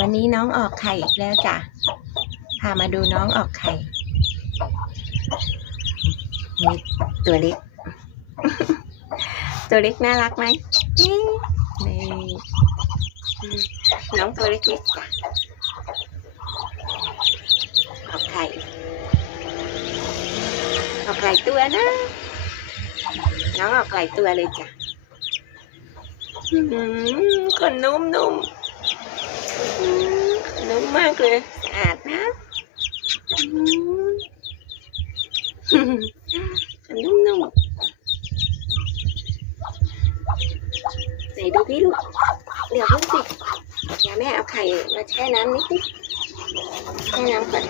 วันนี้น้องออกไข่อีกแล้วจ้ะ พามาดูน้องออกไข่นี่ตัวเล็ก ตัวเล็กน่ารักไหมนี่น้องตัวเล็กๆจ้ะออกไข่ออกหลายตัวนะ น้องออกหลายตัวเลยจ้ะอื้อหือขนนุ่มๆ นุ่มมากเลยสะอาดนะอื้อขนนุ่มนุ่มๆไหนดูพี่ลูกเดี๋ยวพึ่งสิเดี๋ยวแม่เอาไข่มาแช่น้ำนิดนิดแช่น้ำก่อน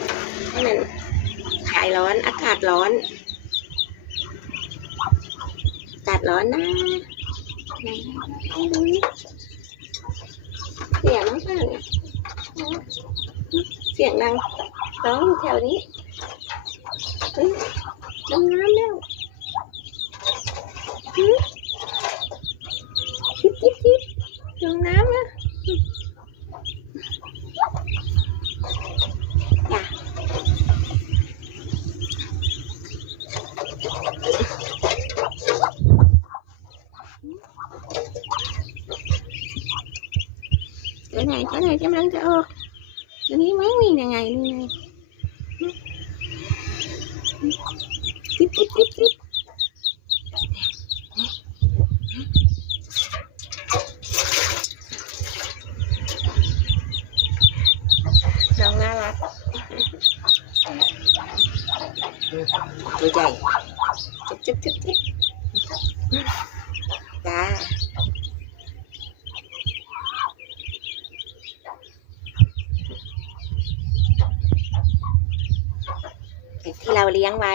ให้มันคลายร้อนอากาศร้อนอากาศร้อนนะไหนให้ดูนี่ สียงน้องเปล่าเนี่ยเสียงดังร้องอยู่แถวนี้เฮ้ยลงน้ำแล้วหึจิ๊บจิ๊บจิ๊บลงน้ำแล้วจ้ะ ตัวไหนตัวไหนกำลังจะออกตัวนี้มั้งนี่ยังไงนี่ไงหึจิ๊บจิ๊บจิ๊บจิ๊บน้องน่ารักตัวใหญ่จิ๊บจิ๊บจิ๊บจิ๊บจ้า เห็ดที่เราเลี้ยงไว้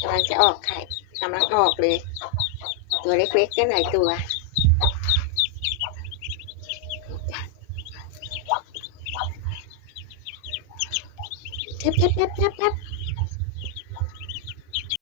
กำลังจะออกไข่กำลังออกเลย ตัวเล็กๆก็หลายตัวแทบแทบแทบแทบแทบ